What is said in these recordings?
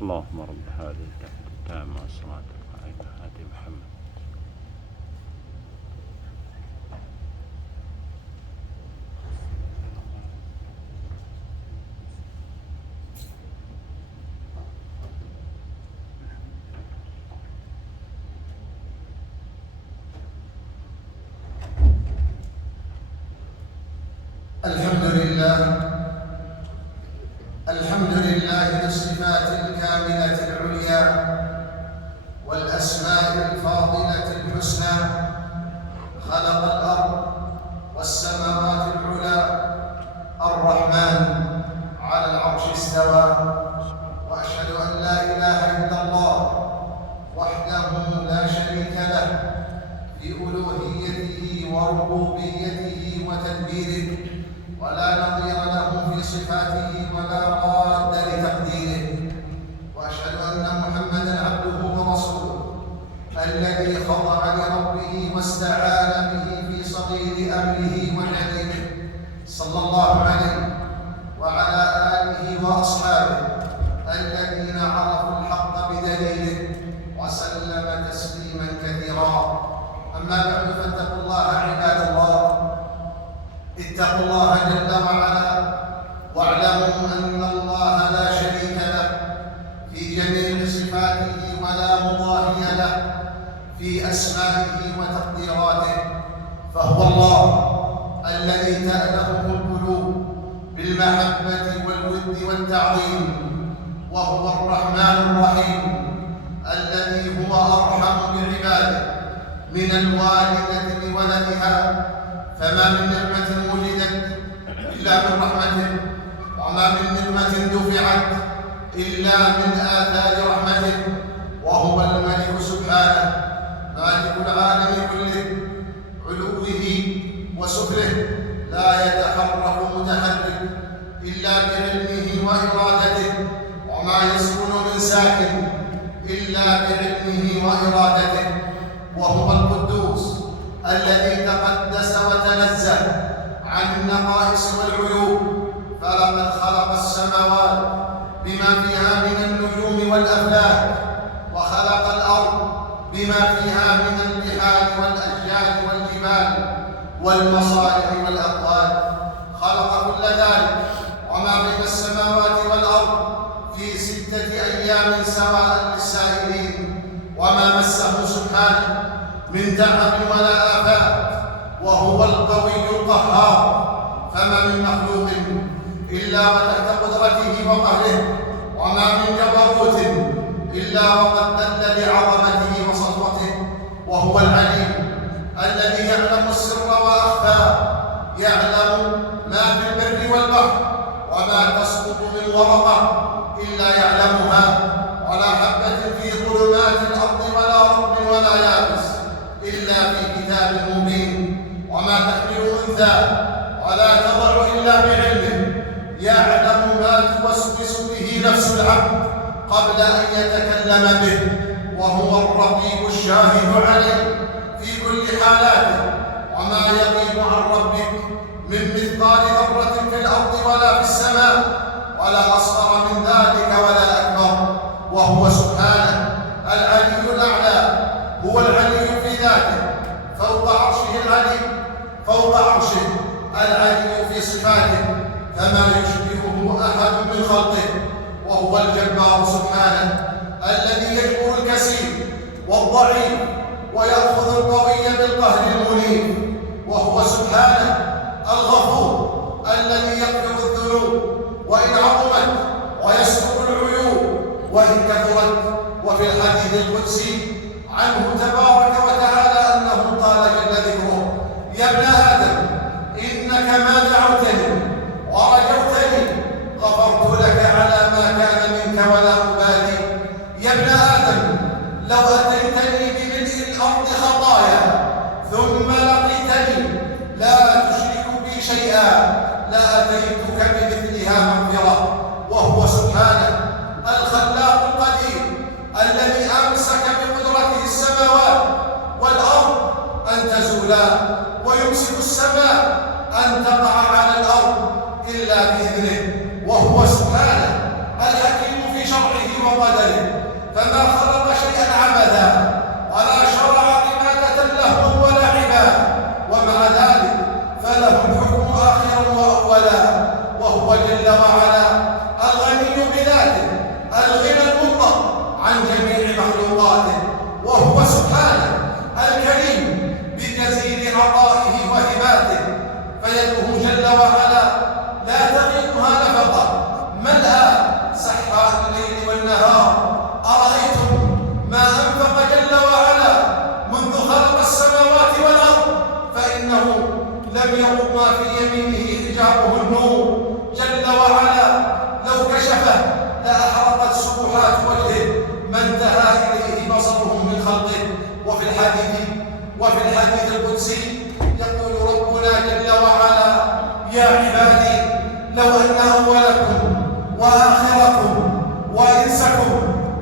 اللهم رب هذه التامة والصلاة القائمة هدي محمد. الحمد لله بالصفات الكاملة العليا والأسماء الفاضلة الحسنى، خلق الأرض والسماوات العلى، الرحمن على العرش استوى، وأشهد أن لا إله إلا الله وحده لا شريك له في ألوهيته وربوبيته وتدبيره، ولا نظير له في صفاته ولا راد لتقديره، وأشهد أن محمدًا عبده ورسوله الذي خضع لربه واستعان به في صغير أمره وجليله، صلى الله عليه وعلى آله وأصحابه الذين عرفوا الحق بدليله وسلم تسليمًا كثيرا. أما بعد، فاتقوا الله عباد الله، اتقوا الله جل وعلا، واعلموا أن الله لا شريك له في جميع صفاته ولا مضاهي له في أسمائه وتقديراته، فهو الله الذي تألهه القلوب بالمحبة والود والتعظيم، وهو الرحمن الرحيم الذي هو أرحم بعباده من الوالدة بولدها، فما من نعمة وجدت إلا من رحمته، وما من نعمة دفعت إلا من آثار رحمته، وهو الملك سبحانه مالك العالم كله، علوه وسفله، لا يتحرك متحرك إلا بعلمه وإرادته، وما يسكن من ساكن إلا بعلمه وإرادته، وهو القدوس الذي تقدس وتنزه عن النقائص والعيوب، فلقد خلق السماوات بما فيها من النجوم والأفلاك، وخلق الأرض بما فيها من البحار والأشجار والجبال والمصالح والأقوال، خلق كل ذلك وما بين السماوات والأرض في 6 أيام سواء للسائلين، وما مسه سبحانه من تعب ولا آفات، وهو القوي القهار، فما من مخلوق إلا وتحت قدرته وقهره، وما من جبروت إلا وقد دل لعظمته وسطوته، وهو العليم الذي يعلم السر وأخفى، يعلم ما في البر والبحر، وما تسقط من ورقة إلا يعلمها، ولا حبة في ظلمات الأرض ولا رطب ولا يابس إلا في كتاب مبين، وما تحمل أنثى ولا تضع إلا بعلمه، يعلم ما توسوس به نفس العبد قبل أن يتكلم به، وهو الرقيب الشاهد عليه في كل حالاته، وما يغيب عن ربك من مثقال ذرة في الأرض ولا في السماء، ولا أصغر من ذلك ولا أكبر، وهو سبحانه العلي الأعلى، هو العلي في ذاته، فوق عرشه العلي، فوق عرشه العلي في صفاته، فما يشبهه أحد من خلقه، وهو الجبار سبحانه الذي يجبر الكسير والضعيف ويأخذ القوي بالقهر المنيب، وهو سبحانه الغفور الذي يغفر الذنوب وإن عظمت ويستر العيوب وإن كثرت. وفي الحديث القدسي عنه تبارك وتعالى أنه قال جل ذكره: يا ابن آدم إنك ما دعوتني ورجوتني غفرت لك على ما كان منك ولا أبالي. يا ابن آدم لو أتيتني بملء الأرض خطايا ثم لقيتني لا تشرك بي شيئا لأتيتك بمثلها مغفرة. وهو سبحانه الخلاق القدير الذي أمسك بقدرته السماوات والأرض أن تزولا، ويمسك السماء أن تقع على الأرض إلا بإذنه. وهو سبحانه الحكيم في شرعه وقدره، فما خلق شيئا عبثا ولا شرع عبادة له ولا عباد، ومع ذلك فله الحكم آخرا وأولا. وهو جل وعلا الغني بذاته الغنى المطلق عن جميع مخلوقاته، وهو سبحانه الكريم بجزيل عطائه وهباته، فيده جل وعلا لا تغيضها نفقة ملأ سحاء الليل والنهار. أرأيتم ما أنفق جل وعلا منذ خلق السماوات والأرض، فإنه لم يغب ما في يمينه حجابه النور جل وعلا، لو كشفه لأحرقت سبحات وجهه ما انتهى إليه بصره من خلقه. وفي الحديث القدسي يقول ربنا جل وعلا: يا عبادي لو أن أولكم وآخركم وإنسكم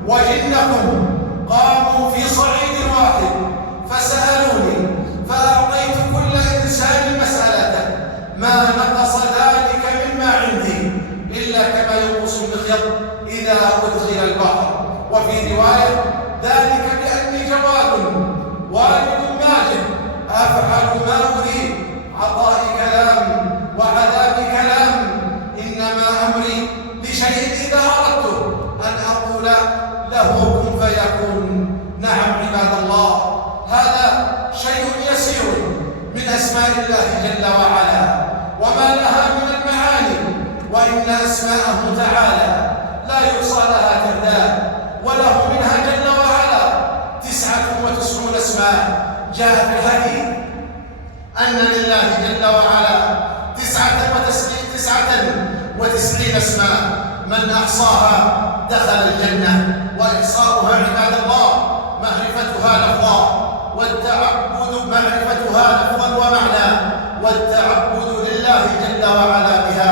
وجنكم قاموا في صعيد واحد فسألوني فأعطيت كل إنسان مسألته ما نقص ذلك مما عندي إلا كما ينقص المخيط إذا أدخل البحر. وفي رواية: ذلك بأني جواد والد ماجد أفعل ما أريد، عطائي كلام وعذابي كلام، إنما أمري لشيء إذا أردت أن أقول له كن فيكون. نعم عباد الله، هذا شيء يسير من أسماء الله جل وعلا وما لها من المعاني، وإن أسماءه تعالى لا يحصى لها تعداد، وله منها جل وعلا 99 اسماء. جاء في الحديث أن لله جل وعلا 99 اسماء، من أحصاها دخل الجنة. وإحصاؤها عباد الله معرفتها لفظا، والتعبد معرفتها لفظا ومعنى، والتعبد لله جل وعلا بها.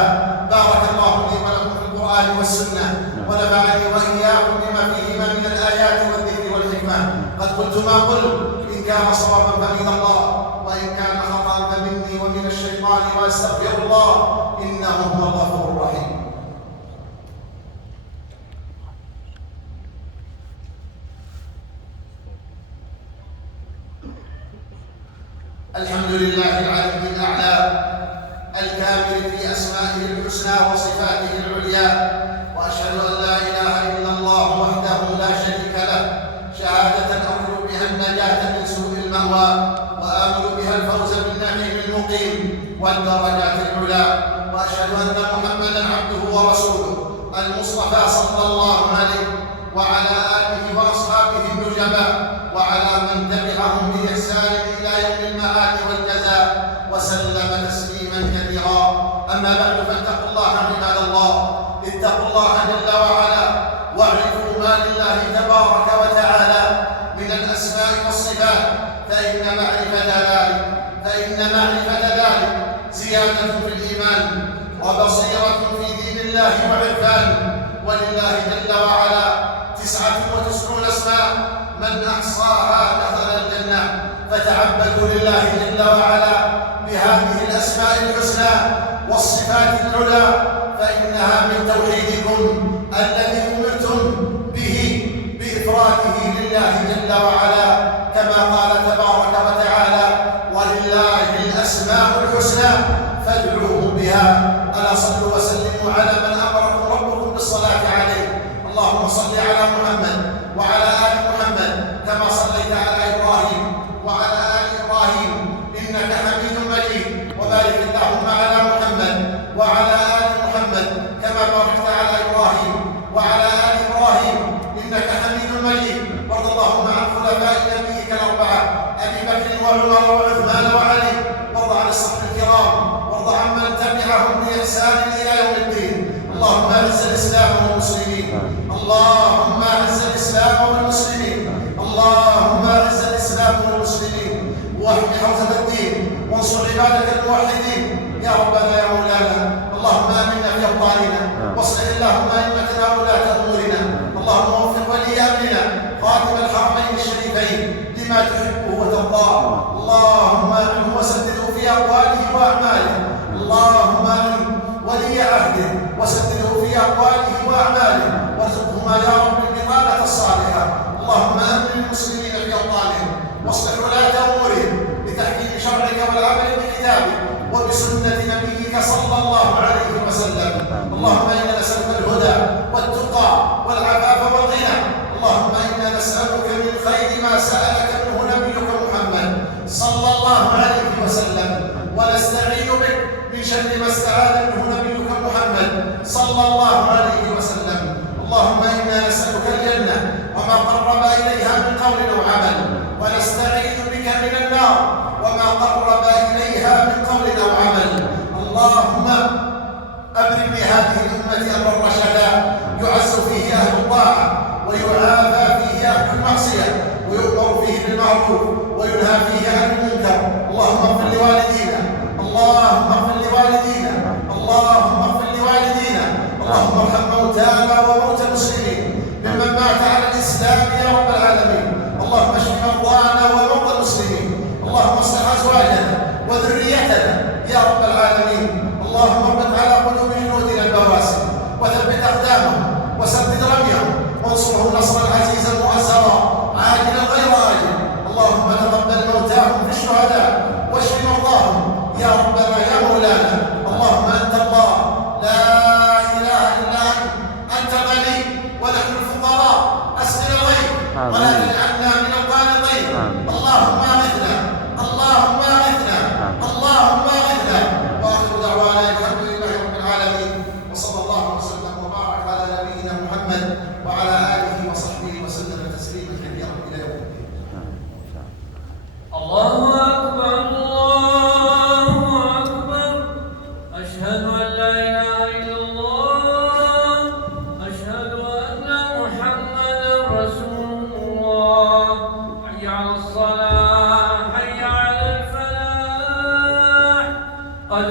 بارك الله لي ولكم في القرآن والسنة، ونفعني وإياكم بما فيهما من الآيات والذكر والحكمة. قد قلت ما قلت، إن كان صوابا فمن الله، وإن كان خطأ فمني ومن الشيطان، وأستغفر الله إنه هو الغفور الرحيم. الحمد لله العلي الأعلى الكامل في أسمائه الحسنى وصفاته العليا، وأشهد أن لا إله إلا الله وحده لا شريك له، شهادة أرجو بها النجاة من سوء المأوى، وآمل بها الفوز بالنعيم المقيم والدرجات العلى. وأشهد أن محمدًا عبده ورسوله المصطفى صلى الله عليه وعلى آله وأصحابه النجباء، وعلى من تبعهم بإحسان إلى يوم المعاد والجزاء، وسلم تسليما كثيرا. أما بعد، فاتقوا الله عباد الله، اتقوا الله جل وعلا، واعرفوا ما لله تبارك وتعالى من الأسماء والصفات، فإن معرفة ذلك زيادة في الإيمان وبصيرة في دين الله وعرفان. ولله جل وعلا 99 اسماء، من أحصاها دخل الجنة. فتعبدوا لله جل وعلا بهذه الأسماء الحسنى والصفات العلى، فإنها من توحيدكم الذي أمرتم به بإفراده لله جل وعلا، كما قال تبارك وتعالى: ولله الأسماء الحسنى فادعوه بها. ألا صلوا وسلموا على من أمركم ربكم بالصلاة عليه. اللهم صل على محمد وعلى آل محمد كما صليت على إبراهيم وعمر وعثمان وعلي، وارض عن الصحابة الكرام، وارض عمن تبعهم بإحسان إلى يوم الدين. اللهم أعز الإسلام والمسلمين، اللهم أعز الإسلام والمسلمين، اللهم أعز الإسلام والمسلمين، واحمي حوزة الدين، وانصر عبادك الموحدين يا ربنا يا مولانا. اللهم آمنا في أوطاننا، واصلح اللهم أئمتنا وولاة أمورنا. اللهم وفق ولي أمرنا خادم الحرمين الشريفين لما تحبه وترضاه. اللهم أعنه وسدده في أقواله وأعماله. اللهم أعن ولي عهده وسدده في أقواله وأعماله، وارزقهما يا رب البطانة الصالحة. اللهم أمن المسلمين في أوطانهم، واصلح ولاة أمورهم لتحكيم شرعك والعمل بكتابك وبسنة نبيك صلى الله عليه وسلم. اللهم إنا نسألك الهدى والتقى والعفاف والغنى. اللهم إنا نسألك من خير ما سألك منه نبيك محمد صلى الله عليه وسلم، ونستعين بك من شر ما استعاذ منه نبيك محمد صلى الله عليه وسلم. اللهم إنا نسألك الجنة وما قرب إليها من قول أو عمل، ونستعيذ بك من النار وما قرب إليها من قول أو عمل. اللهم أبرم لهذه الأمة أمر رشدا يعز فيه أهل الطاعة، ويعافى فيه أهل المعصية، ويؤمر فيه بالمعروف وينهى فيه عن المنكر. اللهم اغفر لوالدينا، اللهم اغفر لوالدينا، اللهم اغفر لوالدينا. اللهم ارحم موتانا وموتى المسلمين ممن مات على الإسلام يا رب العالمين. اللهم اشف مرضانا ومرضى المسلمين. اللهم اصلح أزواجنا وذريتنا يا رب العالمين. اللهم اربط على قلوب جنودنا البواسل، وثبت أقدامهم، وسدد رميهم، وانصرهم نصرا عزيزا مؤزرا عاجلا غير آجل. اللهم تقبل موتاهم في الشهداء، واشف مرضاهم يا ربنا يا مولانا. اللهم أنت الله لا إله إلا أنت غني ونحن الفقراء، أسقنا الغيث ولا تجعلنا من القانطين. اللهم أغثنا، اللهم أغثنا، اللهم أغثنا. وآخر دعوانا الحمد لله رب العالمين، وصلى الله وسلم وبارك على نبينا محمد وعلى آله وصحبه وسلم تسليما كثيرا إلى يوم الدين. الله أكبر، الله أكبر. أشهد أن لا إله إلا الله، أشهد أن محمدا رسول الله. حي على الصلاة، حي على الفلاح، قد